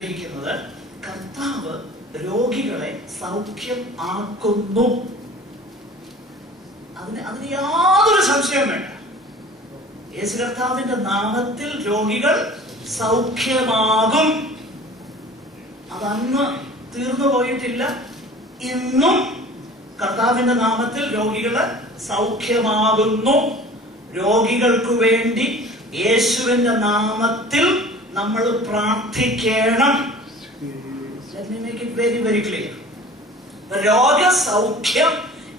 കർത്താവ് രോഗികളെ സൗഖ്യം ആക്കുന്നു. അതിന് യാതൊരു സംശയവും വേണ്ട. യേശു കർത്താവിന്റെ നാമത്തിൽ രോഗികൾ സൗഖ്യമാകും. അതന്ന് തീർന്നു പോയിട്ടില്ല. ഇന്നും കർത്താവിന്റെ നാമത്തിൽ രോഗികള് സൗഖ്യമാകുന്നു. രോഗികൾക്ക് വേണ്ടി യേശുവിന്റെ നാമത്തിൽ നമ്മൾ പ്രാർത്ഥിക്കണം. Let me make it very, very clear. രോഗസൗഖ്യം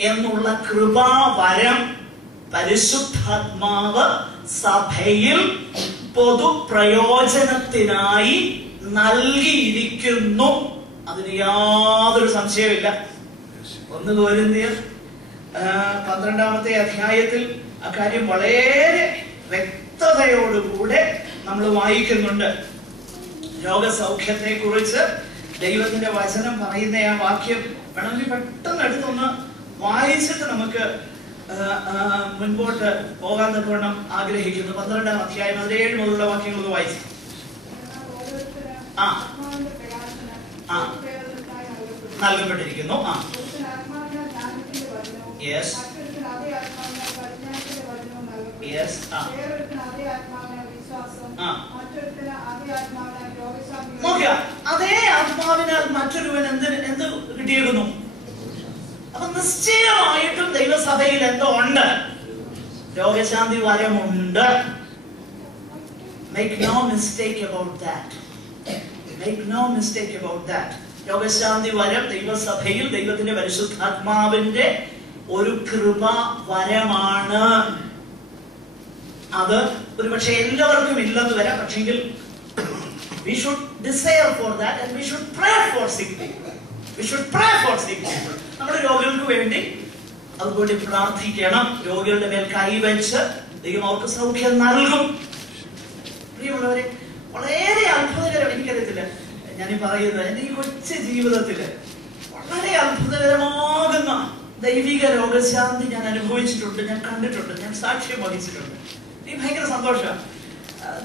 എന്നുള്ള കൃപാവരം പരിശുദ്ധാത്മാവ് സഭയിൽ പൊതുപ്രയോജനത്തിനായി നൽകിയിരിക്കുന്നു. അതിന് യാതൊരു സംശയമില്ല. 1 കൊരിന്ത്യർ 12-ാമത്തെ അധ്യായത്തിൽ അക്കാര്യം വളരെ വ്യക്തതയോടുകൂടെ നമ്മൾ വായിക്കുന്നുണ്ട്. രോഗസൗഖ്യത്തെ കുറിച്ച് ദൈവത്തിന്റെ വചനം പറയുന്ന ആ വാക്യം വേണമെങ്കിൽ പെട്ടെന്ന് എടുത്തൊന്ന് വായിച്ചിട്ട് നമുക്ക് മുൻപോട്ട് പോകാൻ തക്കവണ്ണം ആഗ്രഹിക്കുന്നു. 12-ാം അധ്യായം 17 മുതലുള്ള വാക്യങ്ങൾ വായിച്ചു. നൽകപ്പെട്ടിരിക്കുന്നു. അതേ ആത്മാവിനാൽ മറ്റൊരുവൻ എന്ത് കിട്ടിയിരിക്കുന്നു? അപ്പൊ നിശ്ചയമായിട്ടും ദൈവസഭയിൽ എന്തോ ഉണ്ട്, രോഗശാന്തി വരമുണ്ട്. Make no mistake about that. Make no mistake about that. രോഗശാന്തി വരം ദൈവസഭയിൽ ദൈവത്തിന്റെ പരിശുദ്ധാത്മാവിന്റെ ഒരു കൃപ വരമാണ്. അത് ഒരുപക്ഷെ എല്ലാവർക്കും ഇല്ലെന്ന് വരാം. പക്ഷെങ്കിൽ we should desire for that and we should pray for sick people. We should pray for sick people. നമ്മുടെ രോഗികൾക്ക് വേണ്ടി അതുകൊണ്ട് പ്രാർത്ഥിക്കണം. രോഗികളുടെ മേൽ കൈവച്ച് ദൈവം അവർക്ക് സൗഖ്യം നൽകും. പ്രിയമുള്ളവരെ, വളരെ അത്ഭുതകരം. എനിക്കറിയത്തില്ല, ഞാനീ പറയുന്നത് എന്റെ ഈ കൊച്ചു ജീവിതത്തില് വളരെ അത്ഭുതകരമാകുന്ന ദൈവിക രോഗശാന്തി ഞാൻ അനുഭവിച്ചിട്ടുണ്ട്, ഞാൻ കണ്ടിട്ടുണ്ട്, ഞാൻ സാക്ഷ്യം വഹിച്ചിട്ടുണ്ട്. എനിക്ക് ഭയങ്കര സന്തോഷമാണ്.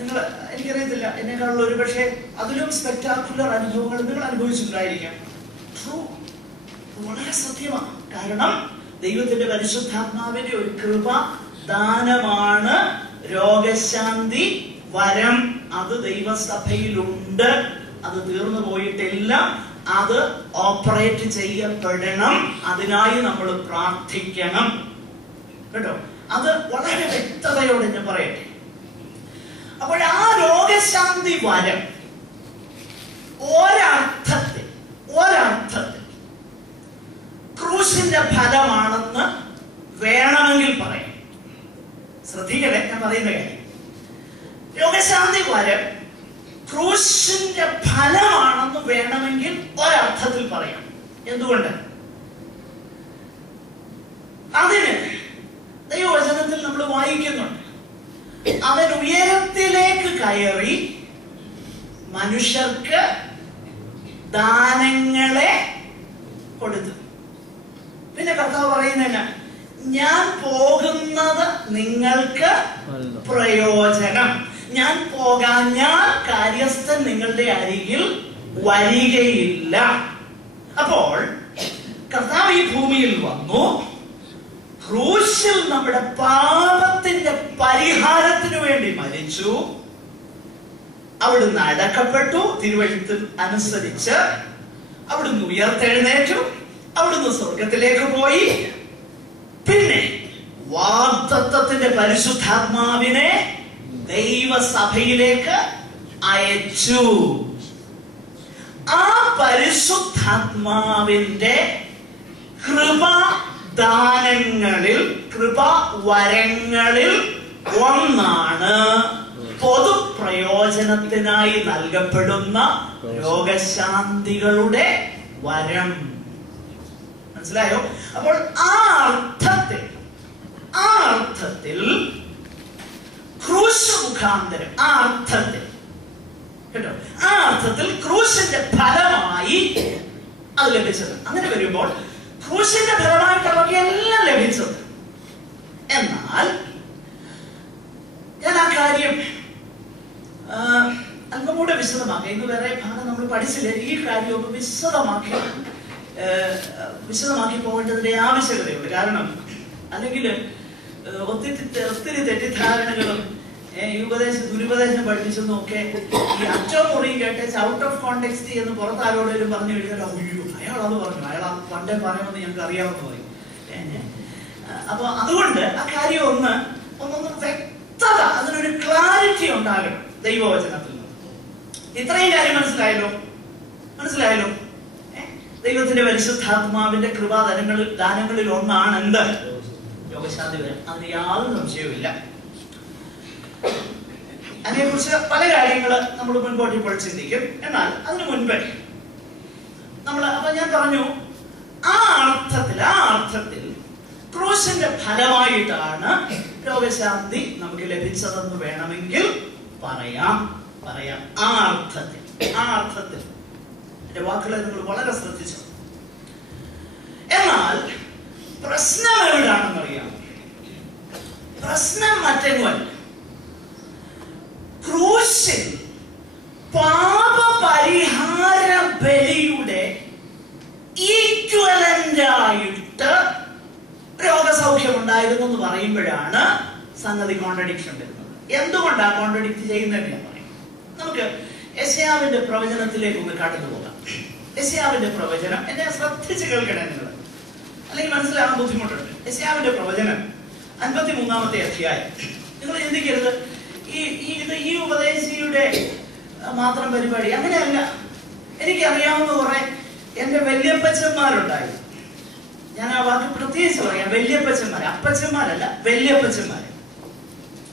നിങ്ങൾ എനിക്കറിയത്തില്ല, എന്നെക്കാളുള്ള ഒരു പക്ഷേ അതിലും സ്പെക്ടാക്കുലർ അനുഭവങ്ങൾ നിങ്ങൾ അനുഭവിച്ചിട്ടുണ്ടായിരിക്കാം. വളരെ സത്യമാണ്. കാരണം ദൈവത്തിന്റെ പരിശുദ്ധാത്മാവിന്റെ ഒരു കൃപ ദാനമാണ് രോഗശാന്തി വരം. അത് ദൈവസഭയിലുണ്ട്. അത് തീർന്നു പോയിട്ടില്ല. അത് ഓപ്പറേറ്റ് ചെയ്യപ്പെടണം. അതിനായി നമ്മൾ പ്രാർത്ഥിക്കണം കേട്ടോ. അത് വളരെ വ്യക്തതയോടെ ഞാൻ പറയട്ടെ. അപ്പോൾ ആ രോഗശാന്തി വരം ഒരർത്ഥത്തിൽ ക്രൂശിന്റെ ഫലമാണെന്ന് വേണമെങ്കിൽ പറയാം. ശ്രദ്ധിക്കട്ടെ ഞാൻ പറയുന്ന കാര്യം. രോഗശാന്തി വരം ക്രൂശിന്റെ ഫലമാണെന്ന് വേണമെങ്കിൽ ഒരർത്ഥത്തിൽ പറയാം. എന്തുകൊണ്ട്? അതിന് ദൈവവചനത്തിൽ നമ്മൾ വായിക്കുന്നുണ്ട്, അവൻ ഉയരത്തിലേക്ക് കയറി മനുഷ്യർക്ക് ദാനങ്ങളെ കൊടുത്തു. പിന്നെ കർത്താവ് പറയുന്നതിന് ഞാൻ പോകുന്നത് നിങ്ങൾക്ക് പ്രയോജനം. ഞാൻ പോകാഞ്ഞാൽ കാര്യസ്ഥൻ നിങ്ങളുടെ അരികിൽ വരികയില്ല. അപ്പോൾ കർത്താവ് ഈ ഭൂമിയിൽ വന്നു, ക്രൂശിൽ നമ്മുടെ പാപത്തിന്റെ പരിഹാരത്തിനു വേണ്ടി മരിച്ചു, അവിടുന്ന് അടക്കപ്പെട്ടു, തിരുവെഴുത്തിൽ അനുസരിച്ച് അവിടുന്ന് ഉയർത്തെഴുന്നേറ്റു, അവിടുന്ന് സ്വർഗത്തിലേക്ക് പോയി, പിന്നെ വാഗ്ദത്തത്തിന്റെ പരിശുദ്ധാത്മാവിനെ ദൈവസഭയിലേക്ക് അയച്ചു. ആ പരിശുദ്ധാത്മാവിന്റെ കൃപാദാനങ്ങളിൽ, കൃപാവരങ്ങളിൽ ഒന്നാണ് പൊതുപ്രയോജനത്തിനായി നൽകപ്പെടുന്ന രോഗശാന്തികളുടെ വരം. മനസ്സിലായോ? അപ്പോൾ ആ അർത്ഥത്തിൽ ക്രൂശ് മുഖാന്തരം, ആ അർത്ഥത്തിൽ ക്രൂശിന്റെ ഫലമായി അത് ലഭിച്ചത്. അങ്ങനെ വരുമ്പോൾ ക്രൂശിന്റെ ഫലമായിട്ടവർക്ക് എല്ലാം ലഭിച്ചത്. എന്നാൽ ഞാൻ ആ കാര്യം അല്പം കൂടെ വിശദമാക്കി. ഇന്ന് വേറെ ഭാഗം നമ്മൾ പഠിച്ചില്ല. ഈ കാര്യമൊക്കെ വിശദമാക്കി പോകേണ്ടതിന്റെ ആവശ്യകതയുണ്ട്. കാരണം അല്ലെങ്കിൽ ഒത്തിരി തെറ്റിദ്ധാരണകളും ദുരുപദേശം പഠിപ്പിച്ചെന്നും ഒക്കെ ഈ അച്ചോ മുറിയും കേട്ടേച്ച് ഔട്ട് ഓഫ് കോണ്ടെക്സ്റ്റ് എന്ന് പുറത്താരോടെങ്കിലും പറഞ്ഞു കഴിഞ്ഞാൽ അയ്യോ അയാൾ അത് പറഞ്ഞു, അയാൾ പണ്ടേ പറയുമെന്ന് ഞങ്ങൾക്ക് അറിയാമെന്ന് പറയും. അപ്പൊ അതുകൊണ്ട് ആ കാര്യം ഒന്നൊന്ന് വ്യക്തത, അതിനൊരു ക്ലാരിറ്റി ഉണ്ടാകണം ദൈവവചനത്തിൽ നിന്ന്. ഇത്രയും കാര്യം മനസ്സിലായല്ലോ. ദൈവത്തിന്റെ പരിശുദ്ധാത്മാവിന്റെ ദാനങ്ങളിൽ ഒന്നാണ് എന്ത്? രോഗശാന്തി വരം. അതിന് യാതൊരു സംശയവുമില്ല. അതിനെക്കുറിച്ച് പല കാര്യങ്ങൾ നമ്മൾ മുൻപോട്ട് ഇപ്പോൾ ചിന്തിക്കും. എന്നാൽ അതിനു മുൻപേ അപ്പൊ ഞാൻ പറഞ്ഞു, ആ അർത്ഥത്തിൽ ക്രൂശിന്റെ ഫലമായിട്ടാണ് രോഗശാന്തി നമുക്ക് ലഭിച്ചതെന്ന് വേണമെങ്കിൽ പറയാം. ആ അർത്ഥത്തിൽ എന്റെ വാക്കുകളെ നിങ്ങൾ വളരെ ശ്രദ്ധിച്ചു. എന്നാൽ പ്രശ്നം എവിടാണെന്നറിയാം. പ്രശ്നം മറ്റൊന്നുമല്ല. ക്രൂശിൽ പാപപരിഹാര ബലിയുടെ ഈക്വലന്റ് ആയിട്ട് രോഗസൗഖ്യം ഉണ്ടായിരുന്നു എന്ന് പറയുമ്പോഴാണ് സംഗതി കോൺട്രഡിക്ഷൻ വരുന്നത്. എന്തുകൊണ്ടാണ് കോൺട്രഡിക്ട് ചെയ്യുന്നത് ഞാൻ പറയും. നമുക്ക് യെശയ്യാവിന്റെ പ്രവചനത്തിലേക്ക് ഒന്ന് കടന്നു പോകാം. യെശയ്യാവിന്റെ പ്രവചനം എന്നെ ശ്രദ്ധിച്ച് കേൾക്കണേ നിങ്ങൾ, അല്ലെങ്കിൽ മനസ്സിലാകാൻ ബുദ്ധിമുട്ടുണ്ട്. യെശയ്യാവിന്റെ പ്രവചനം 53-ാമത്തെ അധ്യായം. നിങ്ങൾ ചിന്തിക്കരുത് ഈ ഉപദേശിയുടെ മാത്രം പരിപാടി, അങ്ങനെയല്ല. എനിക്കറിയാവുന്ന കുറെ എന്റെ വല്യപ്പച്ചന്മാരുണ്ടായി. ഞാൻ ആ വാക്ക് പ്രത്യേകിച്ച് പറയാം. വല്യപ്പച്ചന്മാർ, അപ്പച്ചന്മാരല്ല, വല്യപ്പച്ചന്മാര്.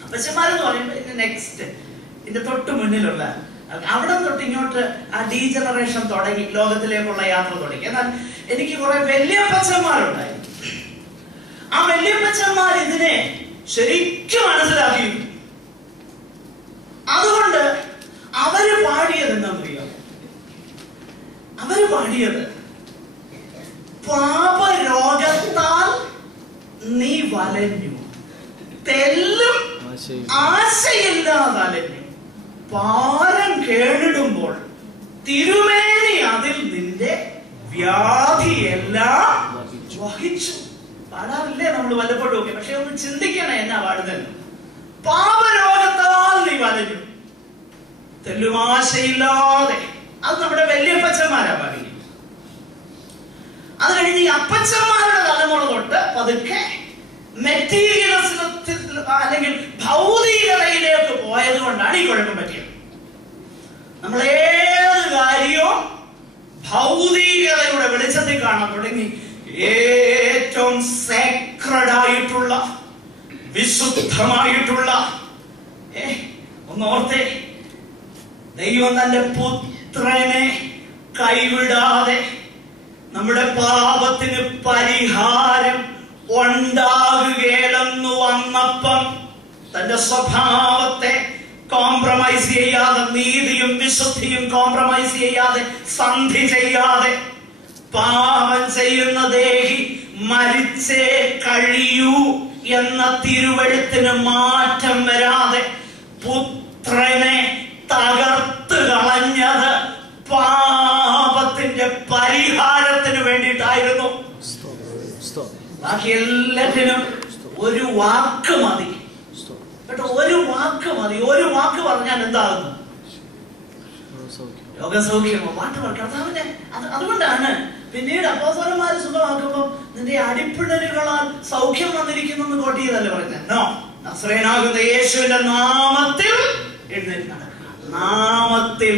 അപ്പച്ചന്മാരെന്ന് പറയുമ്പോൾ ഇതിന്റെ നെക്സ്റ്റ്, ഇതിന്റെ തൊട്ട് മുന്നിലുള്ള, അവിടെ തൊട്ട് ഇങ്ങോട്ട് ആ ഡീജനറേഷൻ തുടങ്ങി, ലോകത്തിലേക്കുള്ള യാത്ര തുടങ്ങി. എന്നാൽ എനിക്ക് കുറെ വല്യപ്പച്ചന്മാരുണ്ടായി. ആ വല്യപ്പച്ചന്മാർ ഇതിനെ ശരിക്കും മനസ്സിലാക്കി. അതുകൊണ്ട് അവര് പാടിയത് എന്താണെന്നറിയാം? അവര് പാടിയത് പാപരോഗത്താൽ നീ വലഞ്ഞു, തെല്ലും ആശയില്ലാതലഞ്ഞു, പാരം കേണിടുമ്പോൾ തിരുമേനി അതിൽ നിന്റെ വ്യാധിയെല്ലാം വഹിച്ചു. പാടാറില്ലേ നമ്മൾ വല്ലപ്പോഴും ഒക്കെ? പക്ഷെ ഒന്ന് ചിന്തിക്കണേ എന്നാ പാടുന്നത്. പാപരോഗത്താൽ നീ വലഞ്ഞു, തെല്ലും ആശയില്ലാതെ. അത് നമ്മുടെ വല്യപ്പച്ചന്മാരാ പാടി. അത് കഴിഞ്ഞ് ഈ അപ്പച്ചന്മാരുടെ തലമുറ തൊട്ട് പതുക്കെ മെറ്റീരിയലിസത്തിൽ അല്ലെങ്കിൽ ഭൗതികതയിലേക്ക് പോയത് കൊണ്ടാണ് ഈ കുഴപ്പം പറ്റിയത്. നമ്മളേത് കാര്യവും ഭൗതികതയുടെ വെളിച്ചത്തിൽ കാണാൻ തുടങ്ങി. ഏറ്റവും സേക്രഡ് ആയിട്ടുള്ള, വിശുദ്ധമായിട്ടുള്ള, ഒന്നോർത്തെ, ദൈവം തന്റെ പുത്രനെ കൈവിടാതെ നമ്മുടെ പാപത്തിന് പരിഹാരം ഉണ്ടാകുകയില്ലെന്ന് വന്നപ്പം തന്റെ സ്വഭാവത്തെ കോംപ്രമൈസ് ചെയ്യാതെ, നീതിയും വിശുദ്ധിയും കോംപ്രമൈസ് ചെയ്യാതെ, സന്ധി ചെയ്യാതെ, പാപം ചെയ്യുന്ന ദേഹി മരിച്ചേ കഴിയൂ എന്ന തിരുവെഴുത്തിന് മാറ്റം വരാതെ പുത്രനെ തകർത്ത് കളഞ്ഞത് പാപത്തിന്റെ പരിഹാരത്തിന് വേണ്ടിയിട്ടായിരുന്നു. ബാക്കി എല്ലാത്തിനും ഒരു വാക്ക് മതി കേട്ടോ, ഒരു വാക്ക് മതി. ഒരു വാക്ക് പറഞ്ഞാൽ എന്താകുന്നു? രോഗസൗഖ്യമോ പാട്ട് കർത്താവിന്റെ. അതുകൊണ്ടാണ് പിന്നീട് അപ്പോസ്തലന്മാര് സുഖമാക്കുമ്പോൾ നിന്റെ അടിപ്പിണരുകളാൽ സൗഖ്യം വന്നിരിക്കുന്നു എന്ന് കോട്ട് ചെയ്തല്ലേ പറഞ്ഞത്. നോ, നസ്രയനാകുന്ന യേശുവിന്റെ നാമത്തിൽ എഴുന്നേറ്റ് നടക്കുക. നാമത്തിൽ